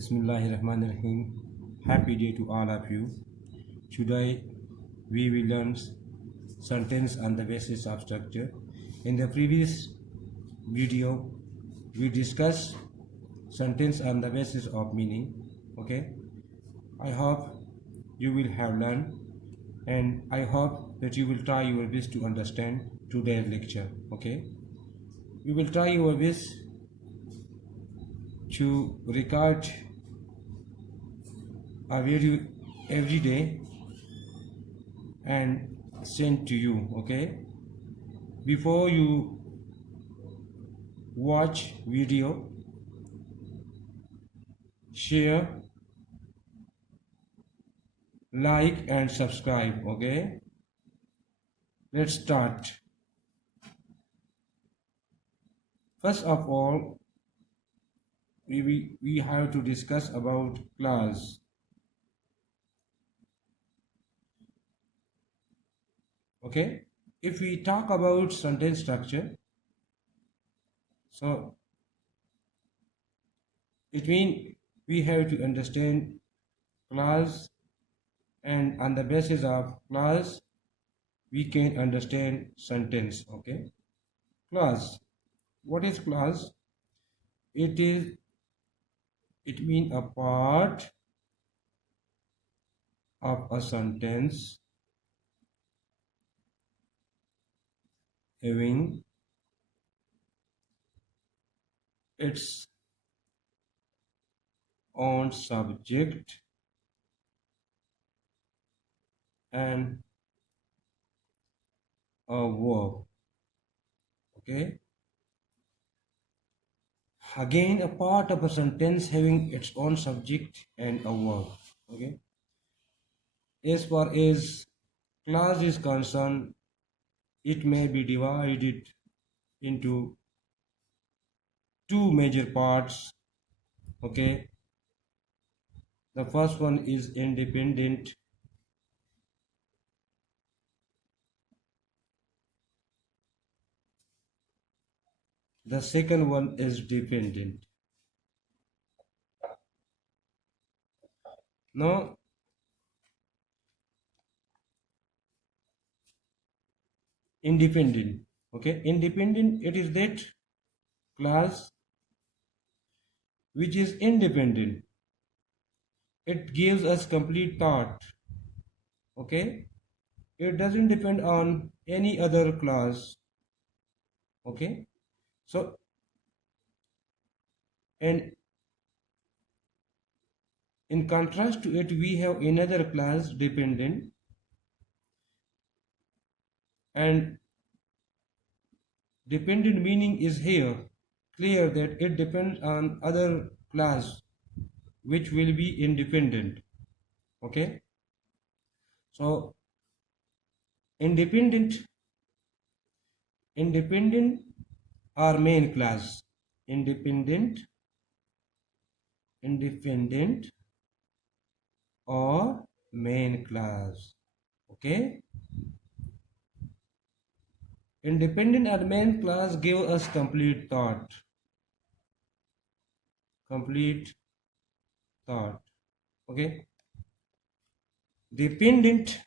Bismillahirrahmanirrahim. Happy day to all of you. Today we will learn sentence on the basis of structure. In the previous video we discussed sentence on the basis of meaning. Okay, I hope you will have learned, and I hope that you will try your best to understand today's lecture. Okay, we will try your best to record a video every day and send to you. Okay, before you watch video, share, like and subscribe. Okay, let's start. First of all, we have to discuss about clause. Okay, if we talk about sentence structure, so it means we have to understand clause, and on the basis of clause we can understand sentence. Okay, clause. What is clause? It means a part of a sentence having its own subject and a verb. Okay, again, a part of a sentence having its own subject and a verb. Okay, as far as clause is concerned, it may be divided into two major parts. Okay, the first one is independent, the second one is dependent. Now independent. Okay, independent, it is that clause which is independent. It gives us complete thought. Okay, it doesn't depend on any other clause. Okay, so and in contrast to it we have another clause, dependent, and dependent meaning is here clear that it depends on other clause which will be independent. Okay, so independent or main clause, independent or main clause. Okay, independent or main clause give us complete thought. Okay, independent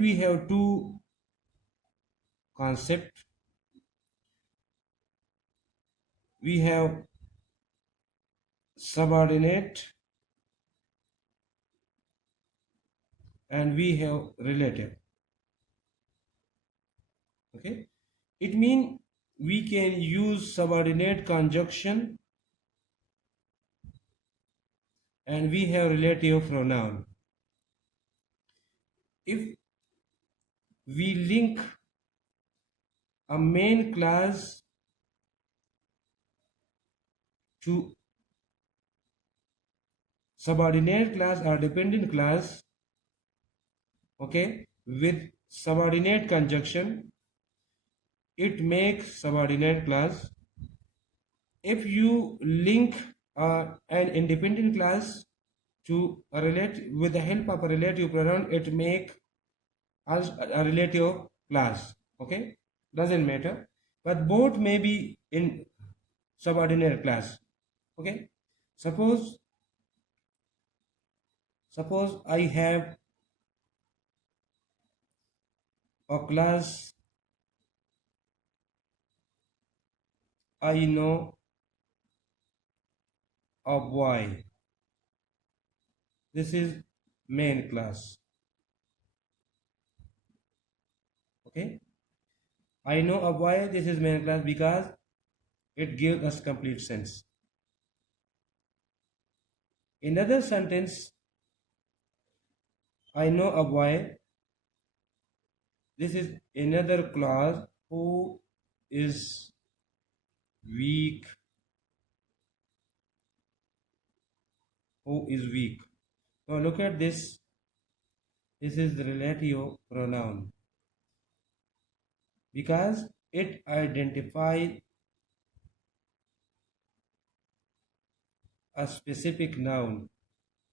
we have two concepts. We have subordinate and we have relative. Okay, it means we can use subordinate conjunction and we have relative pronoun. If we link a main clause to subordinate clause or dependent clause, okay, with subordinate conjunction, it makes subordinate clause. If you link an independent clause to a with the help of a relative pronoun, it make as a relative clause. Okay, doesn't matter, but both may be in subordinate class. Okay, suppose I have a class. I know of y. This is main class. Okay, I know of y. This is main class because it gives us complete sense. In other sentence, I know of y. This is another class who is weak. Who is weak? Now look at this. This is the relative pronoun because it identifies a specific noun.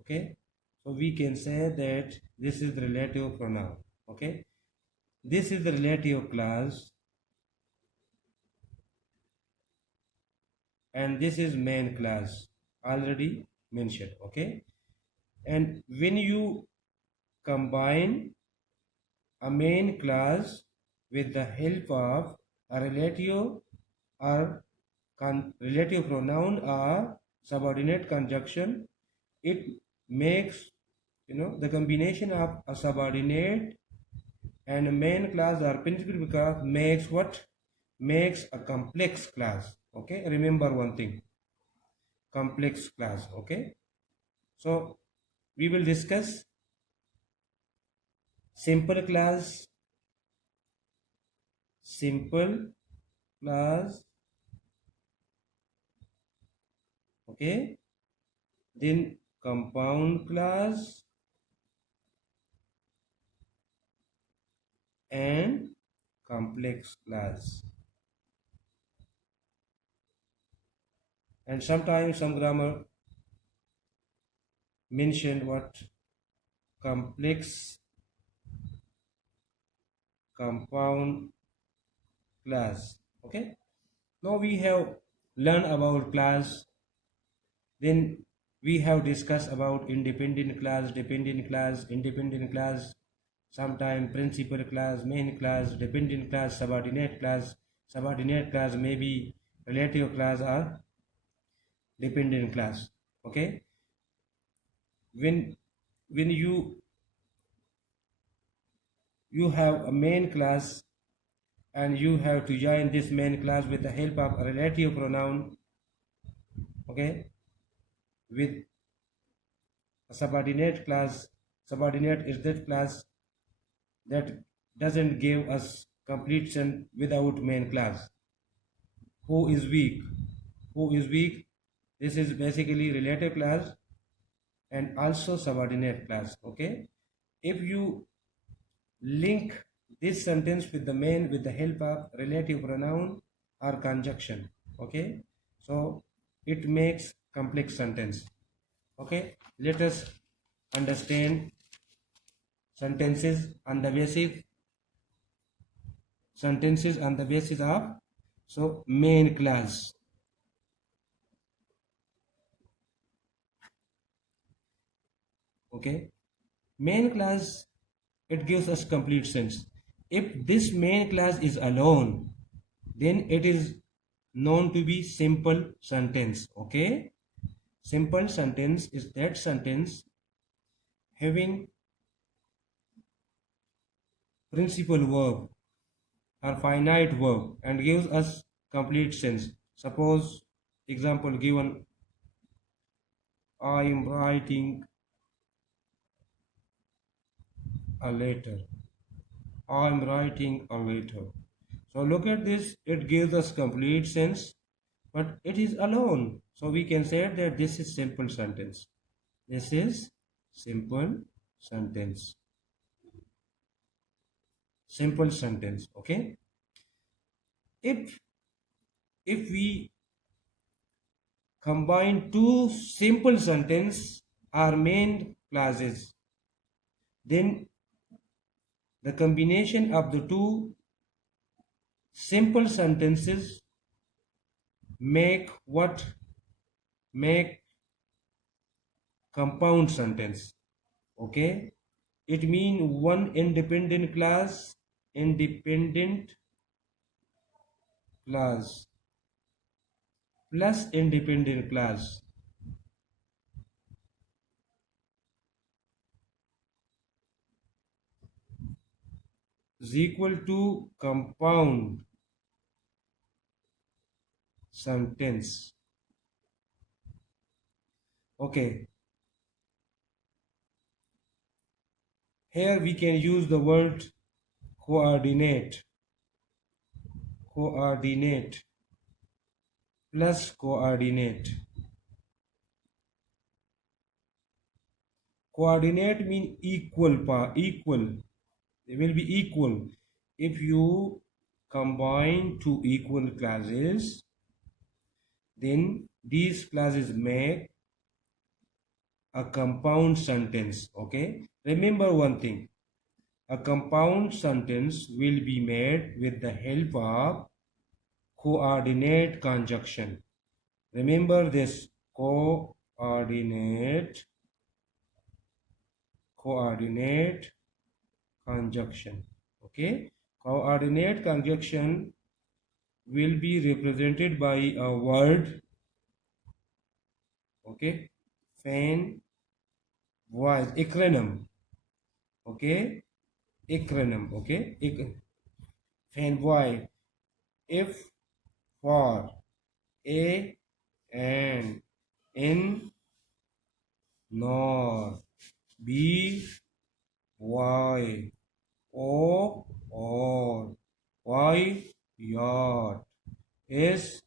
Okay, so we can say that this is the relative pronoun. Okay, this is the relative class and this is main class already mentioned. Okay, and when you combine a main class with the help of a relative or relative pronoun or subordinate conjunction, it makes, the combination of a subordinate and a main class or principal class makes what? Makes a complex class. Okay, remember one thing, complex class. Okay, so we will discuss simple class, okay, then compound class and complex class. And sometimes some grammar mentioned what? Complex compound class. Okay, now we have learned about class, then we have discussed about independent class, dependent class, independent class, sometime principal class, main class, dependent class, subordinate class. Subordinate class may be relative class or dependent class. Okay, when you have a main class and you have to join this main class with the help of a relative pronoun, okay, with a subordinate class. Subordinate is that class that doesn't give us completion without main class. Who is weak? Who is weak? This is basically relative class and also subordinate class. Okay, if you link this sentence with the main with the help of relative pronoun or conjunction, okay, so it makes complex sentence. Okay, let us understand sentences on the basis of so main class. Okay, main class, it gives us complete sense. If this main class is alone, then it is known to be simple sentence. Okay, simple sentence is that sentence having principal verb or finite verb and gives us complete sense. Suppose example given, I am writing a letter. I am writing a letter. So look at this, it gives us complete sense, but it is alone. So we can say that this is simple sentence. This is simple sentence. Simple sentence. Okay. If we combine two simple sentence or main clauses, then the combination of the two simple sentences make what? Make compound sentence. Okay, it means one independent class plus independent class is equal to compound sentence. Okay, here we can use the word coordinate, coordinate plus coordinate. Coordinate mean equal. They will be equal. If you combine two equal classes, then these classes make a compound sentence. Okay, remember one thing, a compound sentence will be made with the help of coordinate conjunction. Remember this, coordinate conjunction. Okay, coordinate conjunction will be represented by a word. Okay, fan voice acronym. Okay, acronym. Okay, fan voice. If for a and n nor b y o or y yacht is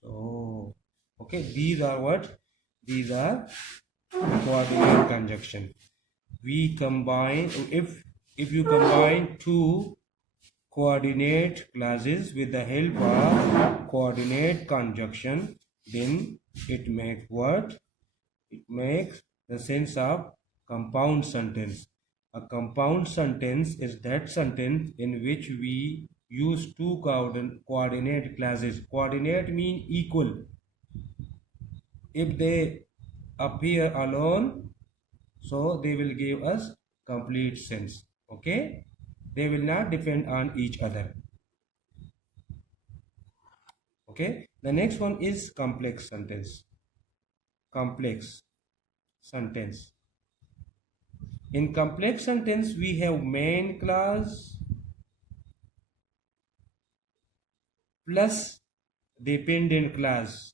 so. Okay, these are what? These are coordinate conjunction. We combine, if you combine two coordinate classes with the help of coordinate conjunction, then it makes what? It makes the sense of compound sentence. A compound sentence is that sentence in which we use two coordinate classes. Coordinate mean equal. If they appear alone, so they will give us complete sense. Okay, they will not depend on each other. Okay, the next one is complex sentence. Complex sentence. In complex sentence, we have main class plus dependent class.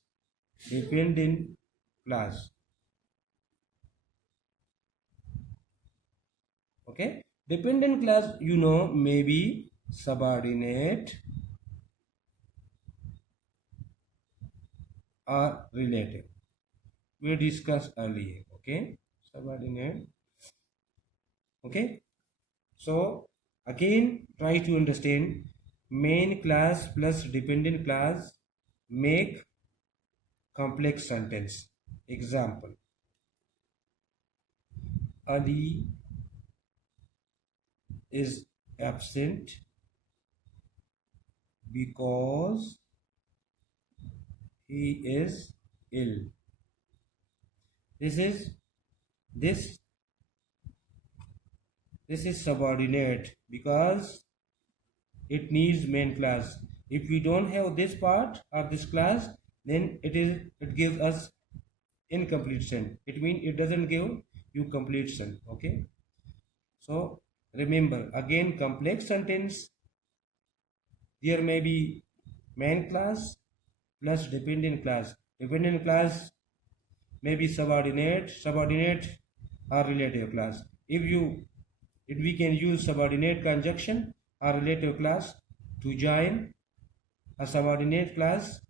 Dependent class. Okay, dependent class, you know, maybe subordinate or relative. We discussed earlier. Okay, subordinate. Okay, so again try to understand, main class plus dependent class make complex sentence. Example, Ali is absent because he is ill. This is subordinate because it needs main class. If we don't have this part of this class, then it gives us incomplete sentence. It means it doesn't give you complete sentence. Okay, so remember again, complex sentence, there may be main class plus dependent class. Dependent class may be subordinate or relative class. If we can use subordinate conjunction or relative class to join a subordinate class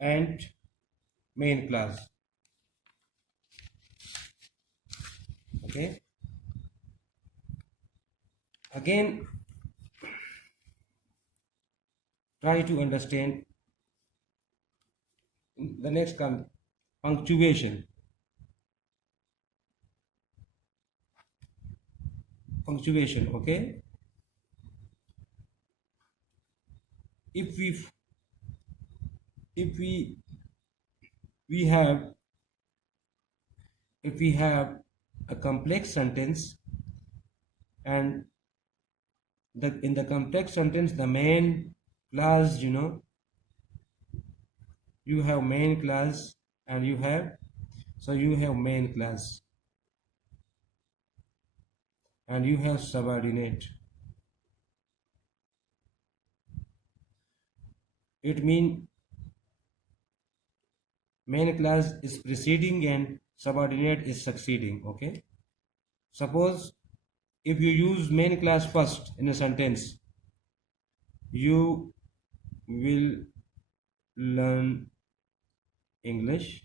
and main class. Okay, again try to understand the next punctuation. Punctuation. Okay, if we if we have if we have a complex sentence, and in the complex sentence the main clause, you have main clause, and you have main clause and you have subordinate. It means main clause is preceding and subordinate is succeeding. Okay, suppose if you use main clause first in a sentence, you will learn English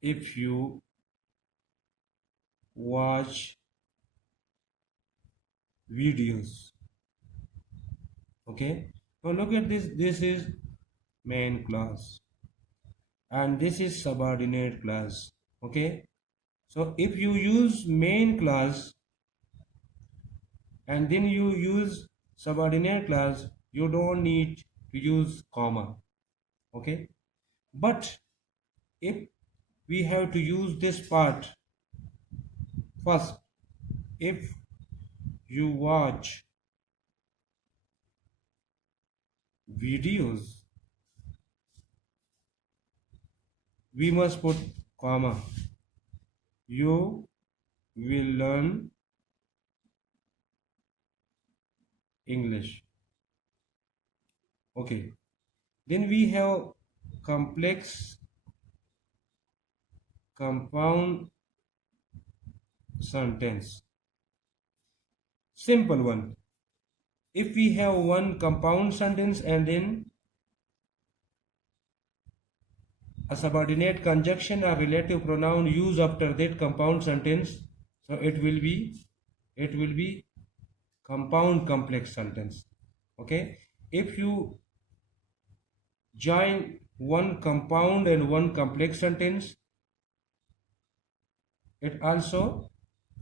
if you watch videos. Okay, now look at this. This is main clause and this is subordinate clause. Okay, so if you use main clause and then you use subordinate clause, you don't need to use comma. Okay, but if we have to use this part first, if you watch videos, we must put comma. You will learn English. Okay, then we have complex compound sentence. Simple one. If we have one compound sentence and then a subordinate conjunction or relative pronoun used after that compound sentence, so it will be compound complex sentence. Okay, if you join one compound and one complex sentence, it also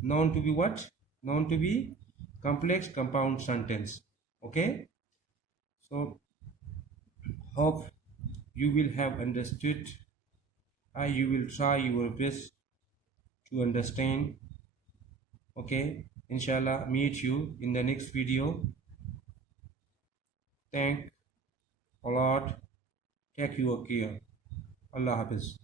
known to be what? Known to be complex compound sentence. Okay, so hope you will have understood. You will try your best to understand. Okay, inshallah, meet you in the next video. Thank a lot. Take your care. Allah Hafiz.